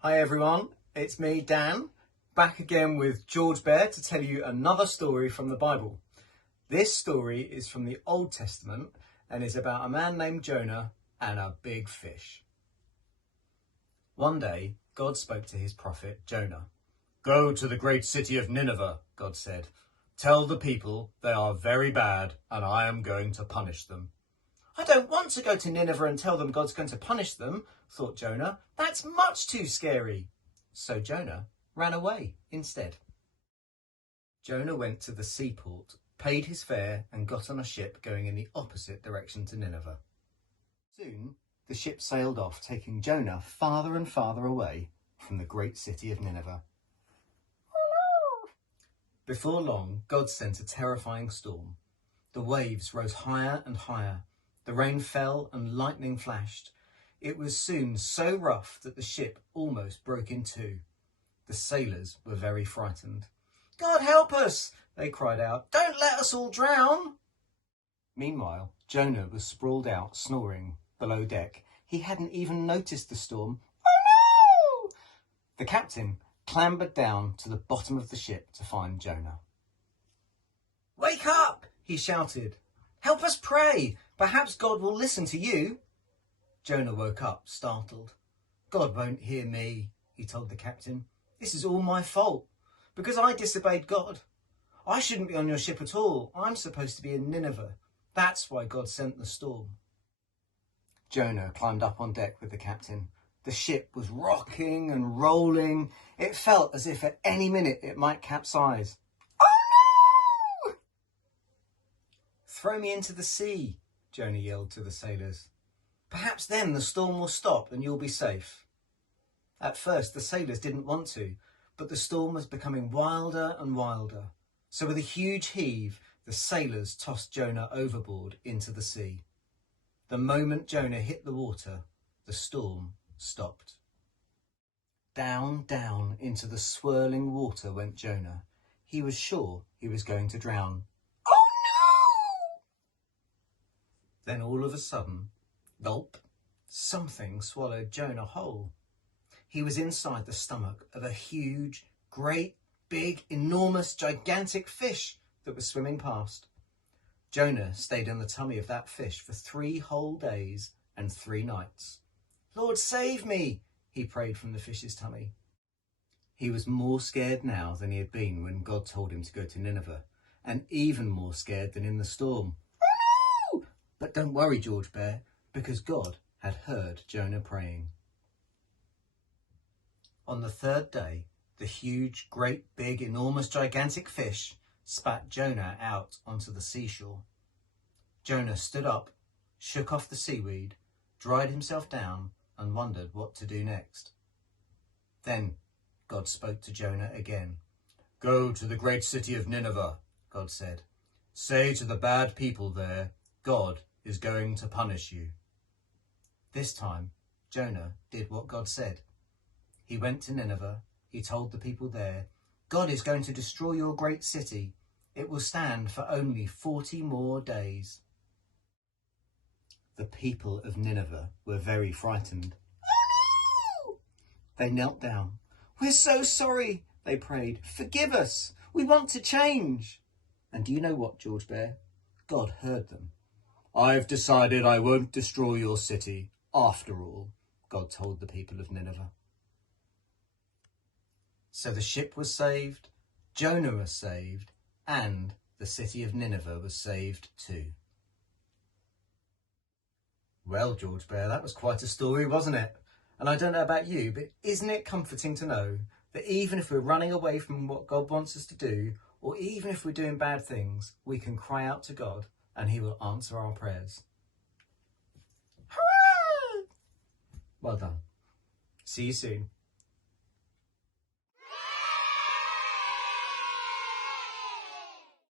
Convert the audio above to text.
Hi everyone, it's me, Dan, back again with George Bear to tell you another story from the Bible. This story is from the Old Testament and is about a man named Jonah and a big fish. One day, God spoke to his prophet Jonah. "Go to the great city of Nineveh," God said. "Tell the people they are very bad and I am going to punish them." "I don't want to go to Nineveh and tell them God's going to punish them," thought Jonah. "That's much too scary." So Jonah ran away instead. Jonah went to the seaport, paid his fare and got on a ship going in the opposite direction to Nineveh. Soon the ship sailed off, taking Jonah farther and farther away from the great city of Nineveh. Before long, God sent a terrifying storm. The waves rose higher and higher. The rain fell and lightning flashed. It was soon so rough that the ship almost broke in two. The sailors were very frightened. "God help us!" they cried out. "Don't let us all drown!" Meanwhile, Jonah was sprawled out, snoring, below deck. He hadn't even noticed the storm. "Oh no!" The captain clambered down to the bottom of the ship to find Jonah. "Wake up!" he shouted. "Help us pray! Perhaps God will listen to you." Jonah woke up, startled. "God won't hear me," he told the captain. "This is all my fault, because I disobeyed God. I shouldn't be on your ship at all. I'm supposed to be in Nineveh. That's why God sent the storm." Jonah climbed up on deck with the captain. The ship was rocking and rolling. It felt as if at any minute it might capsize. "Oh no!" "Throw me into the sea," Jonah yelled to the sailors. "Perhaps then the storm will stop and you'll be safe." At first the sailors didn't want to, but the storm was becoming wilder and wilder. So with a huge heave, the sailors tossed Jonah overboard into the sea. The moment Jonah hit the water, the storm stopped. Down, down into the swirling water went Jonah. He was sure he was going to drown. "Oh no!" Then all of a sudden, gulp, something swallowed Jonah whole. He was inside the stomach of a huge, great, big, enormous, gigantic fish that was swimming past. Jonah stayed in the tummy of that fish for 3 whole days and 3 nights. "Lord, save me," he prayed from the fish's tummy. He was more scared now than he had been when God told him to go to Nineveh, and even more scared than in the storm. "Oh no!" But don't worry, George Bear, because God had heard Jonah praying. On the 3rd day, the huge, great, big, enormous, gigantic fish spat Jonah out onto the seashore. Jonah stood up, shook off the seaweed, dried himself down, and wondered what to do next. Then God spoke to Jonah again. "Go to the great city of Nineveh," God said. "Say to the bad people there, God is going to punish you." This time, Jonah did what God said. He went to Nineveh. He told the people there, "God is going to destroy your great city. It will stand for only 40 more days." The people of Nineveh were very frightened. "Oh no!" They knelt down. "We're so sorry," they prayed. "Forgive us. We want to change." And do you know what, George Bear? God heard them. "I've decided I won't destroy your city after all," God told the people of Nineveh. So the ship was saved, Jonah was saved, and the city of Nineveh was saved too. Well, George Bear, that was quite a story, wasn't it? And I don't know about you, but isn't it comforting to know that even if we're running away from what God wants us to do, or even if we're doing bad things, we can cry out to God and he will answer our prayers. Hooray! Well done. See you soon.